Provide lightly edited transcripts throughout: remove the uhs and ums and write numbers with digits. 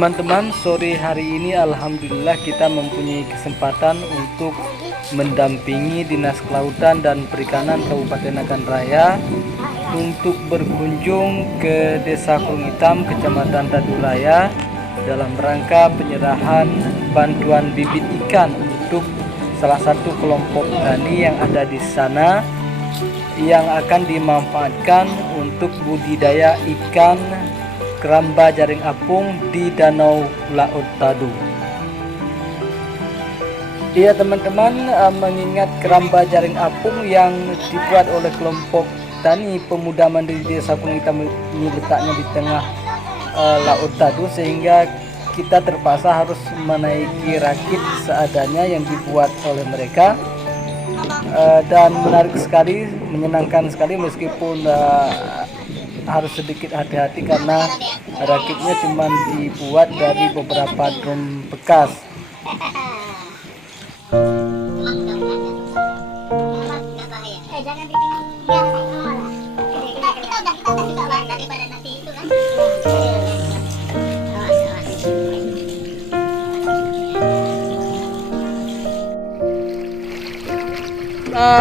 teman-teman, sore hari ini alhamdulillah kita mempunyai kesempatan untuk mendampingi Dinas Kelautan dan Perikanan Kabupaten Nagan Raya untuk berkunjung ke Desa Kurung Hitam, Kecamatan Taduraya dalam rangka penyerahan bantuan bibit ikan untuk salah satu kelompok tani yang ada di sana yang akan dimanfaatkan untuk budidaya ikan keramba jaring apung di Danau Laut Tadu. Iya teman-teman, mengingat keramba jaring apung yang dibuat oleh kelompok tani pemuda mandiri Desa Kurung Hitam ini letaknya di tengah Laut Tadu, sehingga kita terpaksa harus menaiki rakit seadanya yang dibuat oleh mereka. Dan menarik sekali, menyenangkan sekali meskipun harus sedikit hati-hati karena rakitnya cuma dibuat dari beberapa drum bekas.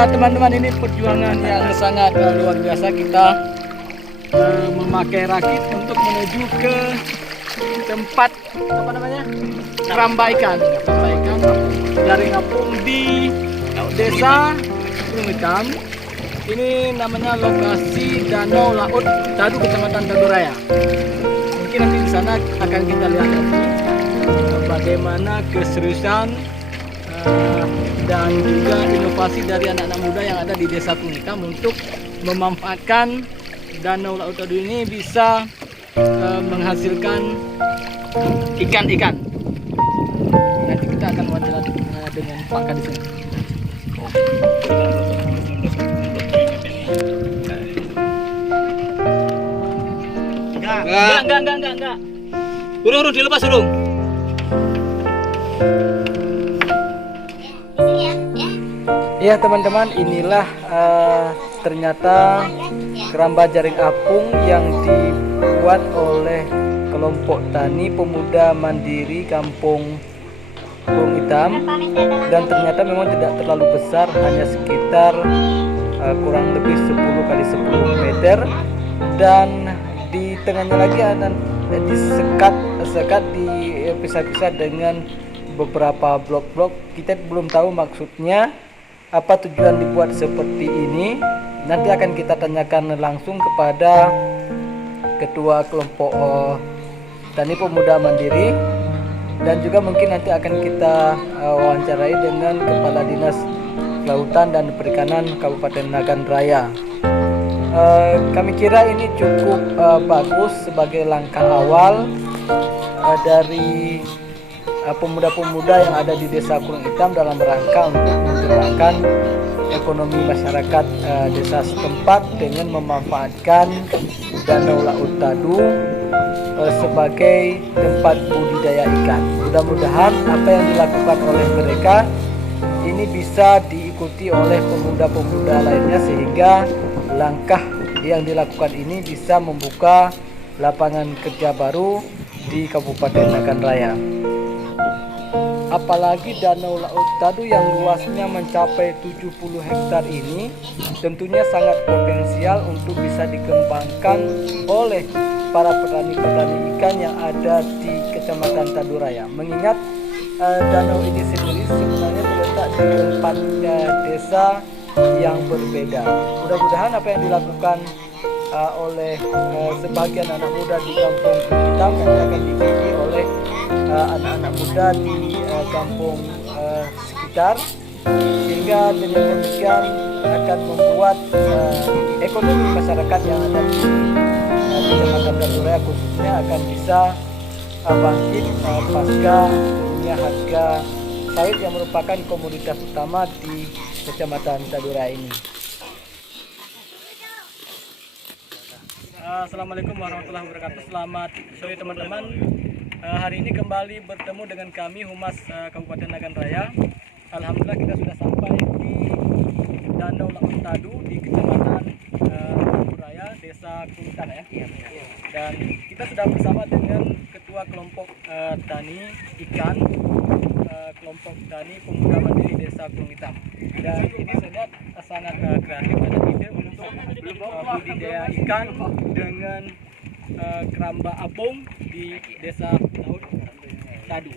Teman-teman, ini perjuangan yang sangat luar biasa. Kita memakai rakit untuk menuju ke tempat keramba ikan jaring apung di Desa Kurung Hitam. Ini namanya lokasi Danau Laut Tadu, Kecamatan Taduraya. Mungkin nanti di sana akan kita lihat bagaimana keseriusan dan juga inovasi dari anak-anak muda yang ada di Desa Kurung Hitam untuk memanfaatkan Danau Laut Tadu ini bisa menghasilkan ikan-ikan. Nanti kita akan wawancara dengan Pak Kadis. Enggak. Urung dilepas urung. Ya teman-teman, inilah ternyata keramba jaring apung yang dibuat oleh kelompok tani pemuda mandiri Kampung Kurung Hitam, dan ternyata memang tidak terlalu besar, hanya sekitar kurang lebih 10 kali 10 meter, dan di tengahnya lagi ada disekat dipisah-pisah dengan beberapa blok-blok. Kita belum tahu maksudnya apa, tujuan dibuat seperti ini. Nanti akan kita tanyakan langsung kepada ketua kelompok tani pemuda mandiri, dan juga mungkin nanti akan kita wawancarai dengan Kepala Dinas Kelautan dan Perikanan Kabupaten Nagan Raya. Kami kira ini cukup bagus sebagai langkah awal dari pemuda-pemuda yang ada di Desa Kurung Hitam dalam rangka untuk menggerakkan ekonomi masyarakat desa setempat dengan memanfaatkan Danau Laut Tadu sebagai tempat budidaya ikan. Mudah-mudahan apa yang dilakukan oleh mereka ini bisa diikuti oleh pemuda-pemuda lainnya, sehingga langkah yang dilakukan ini bisa membuka lapangan kerja baru di Kabupaten Nagan Raya. Apalagi Danau Laut Tadu yang luasnya mencapai 70 hektar ini tentunya sangat potensial untuk bisa dikembangkan oleh para petani-petani ikan yang ada di Kecamatan Taduraya. Mengingat danau ini sendiri sebenarnya terletak di empat desa yang berbeda. Mudah-mudahan apa yang dilakukan oleh sebagian anak muda di Kampung Kurung Hitam nanti akan diikuti oleh anak-anak muda di kampung sekitar, sehingga dengan demikian akan membuat ekonomi masyarakat yang ada di Kecamatan Taduraya khususnya akan bisa bangkit pasca turunnya harga sawit yang merupakan komoditas utama di Kecamatan Taduraya ini. Assalamualaikum warahmatullahi wabarakatuh. Selamat sore teman-teman. Hari ini kembali bertemu dengan kami Humas Kabupaten Nagan Raya. Alhamdulillah kita sudah sampai di Danau Laut Tadu di Kecamatan Taduraya, Desa Kurung Hitam ya. Dan kita sudah bersama dengan Ketua Ketua Kelompok Tani Ikan Kelompok Tani Pemuda Mandiri Desa Gunung Hitam. Dan ini saya lihat sangat kreatif, ada ide untuk budidaya ikan dengan keramba apung di Desa Laut Tadu.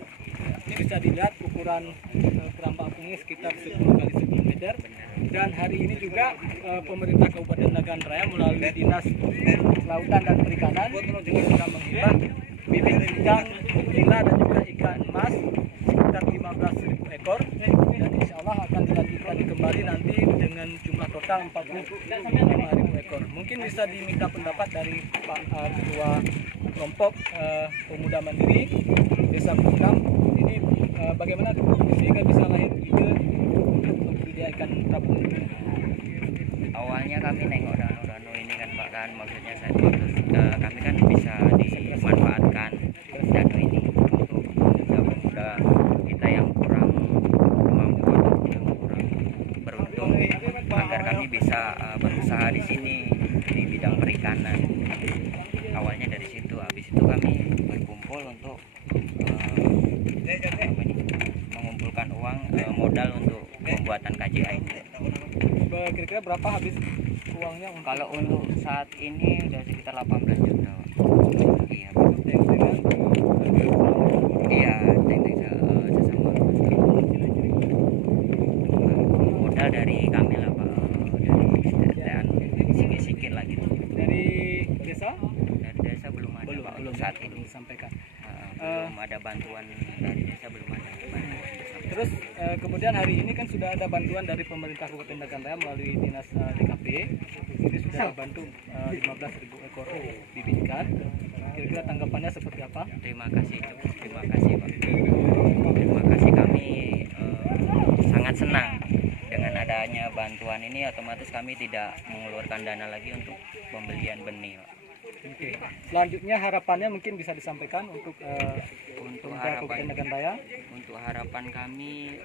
Ini bisa dilihat ukuran keramba apungnya sekitar 10 kali 10 meter. Dan hari ini juga pemerintah Kabupaten Nagan Raya melalui Dinas Kelautan dan Perikanan juga sudah menghibah bibit ikan nila dan juga ikan emas sekitar 15.000 ekor, dan insya Allah akan dilanjutkan kembali nanti dengan jumlah total 45.000 ekor. Mungkin bisa diminta pendapat dari Pak Ketua Kelompok Pemuda Mandiri Desa Gunung Hitam. Ini bagaimana sehingga bisa lahir ide untuk budidaya ikan terapung ini? Awalnya kami nengok danau ini kan Pak, kan maksudnya kami kan bisa dimanfaatkan danau ini untuk pemuda-pemuda kita yang kurang mampu atau yang kurang beruntung, agar kami bisa berusaha di sini di bidang perikanan. Awalnya dari situ, habis itu kami berkumpul untuk mengumpulkan uang modal untuk pembuatan KJA ini. Kira-kira berapa habis uangnya? Kalau untuk saat ini udah sekitar 18 juta. Iya, iya, sesama. Modal dari kami lah Pak, dan sikit-sikit lah gitu. Dari desa? Dari desa belum ada Pak, belum saat ini. belum disampaikan. Belum ada bantuan dari desa, belum ada bantuan. Terus kemudian hari ini kan sudah ada bantuan dari pemerintah Kabupaten Nagan Raya melalui Dinas DKP. Ini sudah bantu 15.000 ekor bibit ikan. Kira-kira tanggapannya seperti apa? Terima kasih Pak. Terima kasih, kami sangat senang dengan adanya bantuan ini. Otomatis kami tidak mengeluarkan dana lagi untuk pembelian benih Pak. Oke. Selanjutnya harapannya mungkin bisa disampaikan untuk harapan Nagan Raya. Untuk harapan kami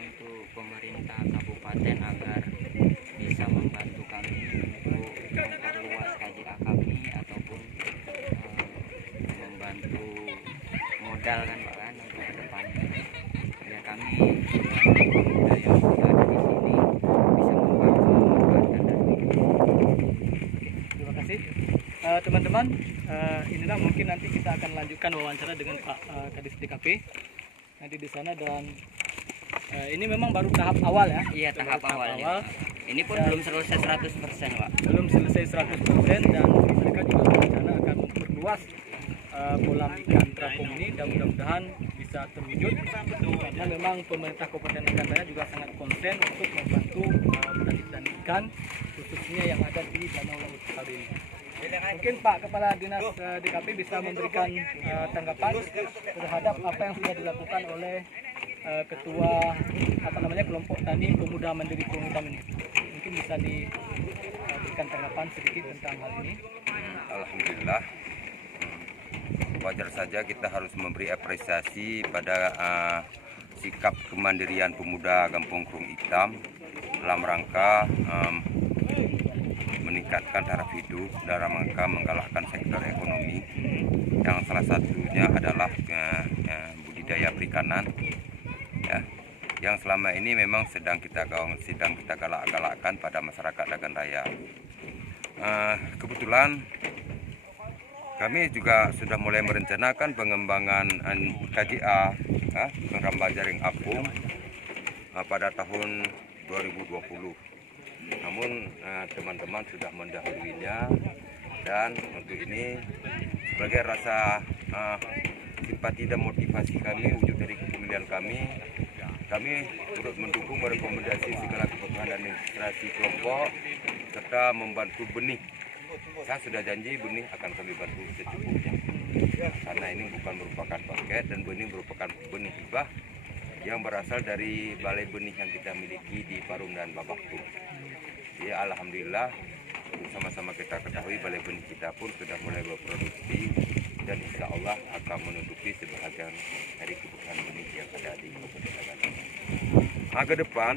untuk pemerintah kabupaten agar bisa membantu kami untuk memperluas KJA kami ataupun membantu modal kan Pak, kan untuk ke depannya, biar kami pemuda yang ada di sini bisa memanfaatkan dan Terima kasih. Teman-teman, inilah mungkin nanti kita akan lanjutkan wawancara dengan Pak Kadis DKP nanti di sana. Dan ini memang baru tahap awal ya. Iya, tahap awal. Ini pun belum selesai 100% Pak. Belum selesai 100%, dan mereka juga berencana akan memperluas kolam ikan terapung ini, dan mudah-mudahan bisa terwujud, karena memang pemerintah Kabupaten Nagan Raya juga sangat konsen untuk membantu petani ikan khususnya yang ada di Danau Laut Tadu ini. Mungkin Pak Kepala Dinas DKP bisa memberikan tanggapan terhadap apa yang sudah dilakukan oleh Ketua Kelompok Tani Pemuda Mandiri Gunung Hitam ini. Mungkin bisa diberikan tanggapan sedikit tentang hal ini. Alhamdulillah, wajar saja kita harus memberi apresiasi pada sikap kemandirian pemuda Kampung Gunung Hitam dalam rangka meningkatkan taraf hidup, dalam rangka menggalakkan sektor ekonomi yang salah satunya adalah budidaya perikanan ya, yang selama ini memang sedang kita galak-galakkan pada masyarakat Nagan Raya. Kebetulan kami juga sudah mulai merencanakan pengembangan KJA keramba jaring apung pada tahun 2020. Namun teman-teman sudah mendahuluinya, dan untuk ini sebagai rasa simpati dan motivasi kami, wujud dari kepemilian kami turut mendukung merekomendasi segala kebutuhan dan administrasi kelompok serta membantu benih. Saya sudah janji benih akan kami bantu secukupnya, karena ini bukan merupakan paket, dan benih merupakan benih hibah yang berasal dari balai benih yang kita miliki di Parung dan Babaktu. Ya, alhamdulillah, sama-sama kita ketahui balai benih kita pun sudah mulai berproduksi, dan insya Allah akan menutupi sebahagian dari kebutuhan benih yang ada di Kabupaten Nagan Raya. Ke depan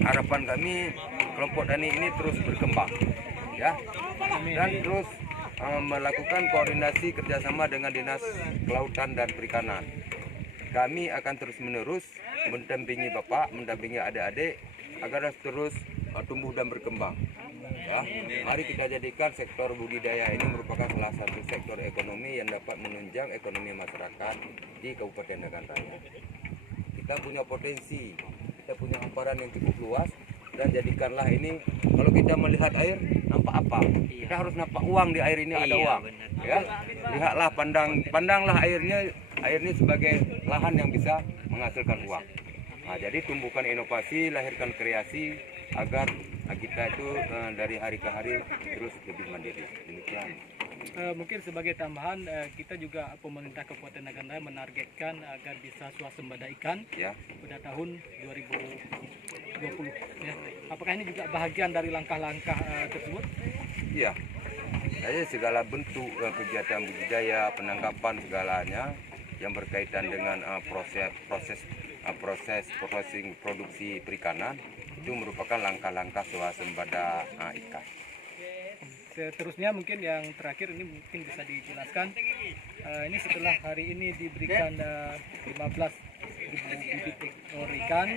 harapan kami kelompok tani ini terus berkembang ya, dan terus melakukan koordinasi kerjasama dengan Dinas Kelautan dan Perikanan. Kami akan terus-menerus mendampingi Bapak, mendampingi adik-adik agar terus tumbuh dan berkembang. Ya, mari kita jadikan sektor budidaya ini merupakan salah satu sektor ekonomi yang dapat menunjang ekonomi masyarakat di Kabupaten Nagan Raya. Kita punya potensi, kita punya hamparan yang cukup luas, dan jadikanlah ini, kalau kita melihat air nampak apa? Kita harus nampak uang di air ini, ada uang. Ya, lihatlah, pandanglah airnya, air ini sebagai lahan yang bisa menghasilkan uang. Nah, jadi tumbuhkan inovasi, lahirkan kreasi agar kita itu dari hari ke hari terus lebih mandiri. Demikian. Mungkin sebagai tambahan, kita juga pemerintah Kabupaten Nagan Raya menargetkan agar bisa swasembada ikan Ya. pada tahun 2020. Ya. Apakah ini juga bahagian dari langkah-langkah tersebut? Iya. Jadi segala bentuk kegiatan budidaya, penangkapan segalanya yang berkaitan dengan proses produksi perikanan itu merupakan langkah-langkah swasembada ikan. Seterusnya mungkin yang terakhir ini mungkin bisa dijelaskan, ini setelah hari ini diberikan 15.000 bibit ikan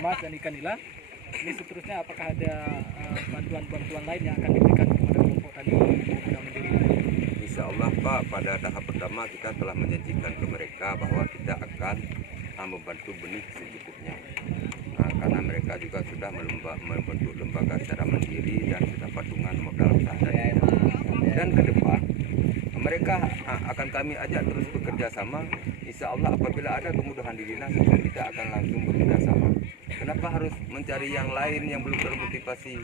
emas dan ikan nila, ini seterusnya apakah ada bantuan-bantuan lain yang akan diberikan kepada kelompok tani pemuda mandiri? Insya Allah Pak, pada tahap pertama kita telah menjanjikan ke mereka bahwa kita akan membantu benih secukupnya. Karena mereka juga sudah membentuk lembaga secara mandiri dan sudah patungan modal usaha. Dan ke depan mereka akan kami ajak terus bekerja sama. Insya Allah apabila ada kemudahan di dinas, kita akan langsung bekerja sama. Kenapa harus mencari yang lain yang belum termotivasi?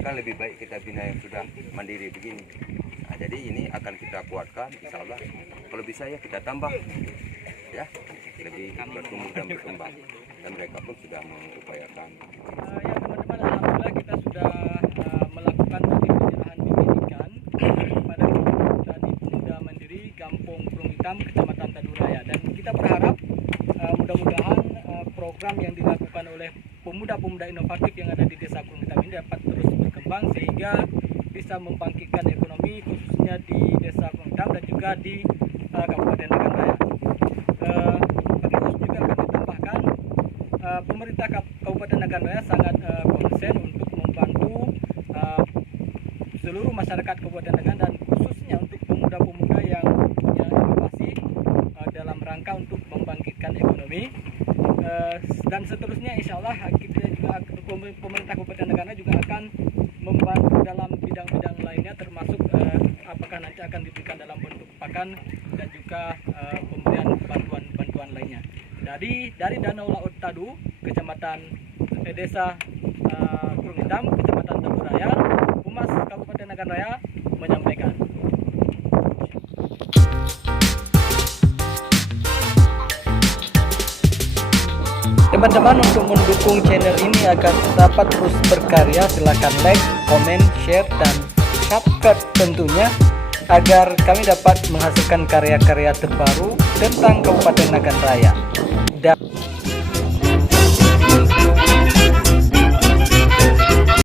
Kan lebih baik kita bina yang sudah mandiri begini. Nah, jadi ini akan kita kuatkan, insya Allah. Kalau bisa ya kita tambah, ya lebih bertumbuh dan berkembang. Dan mereka pun sudah mengupayakan. Ya teman-teman, alhamdulillah kita sudah melakukan pembinaan bibit ikan pada kelompok tani pemuda mandiri Kampung Prung Hitam, Kecamatan Taduraya, dan kita berharap mudah-mudahan program yang dilakukan oleh pemuda-pemuda inovatif yang ada di Desa Prung Hitam ini dapat terus berkembang sehingga bisa membangkitkan ekonomi khususnya di Desa Prung Hitam dan juga di Kabupaten Nagan Raya. Pemerintah Kabupaten Nagan Raya sangat konsen untuk membantu seluruh masyarakat Kabupaten Nagan dan khususnya untuk pemuda-pemuda yang punya inovasi dalam rangka untuk membangkitkan ekonomi. Dan seterusnya insya Allah kita juga, pemerintah Kabupaten Nagan Raya juga akan membantu dalam bidang-bidang lainnya, termasuk apakah nanti akan diberikan dalam bentuk pakan dan juga pemberian bantuan lainnya. Dari Danau Laut Tadu, Kecamatan Desa Prung Hitam, Kecamatan Taduraya, Humas Kabupaten Nagan Raya menyampaikan. Teman-teman, untuk mendukung channel ini agar dapat terus berkarya, silakan like, komen, share, dan subscribe tentunya, agar kami dapat menghasilkan karya-karya terbaru tentang Kabupaten Nagan Raya. Dan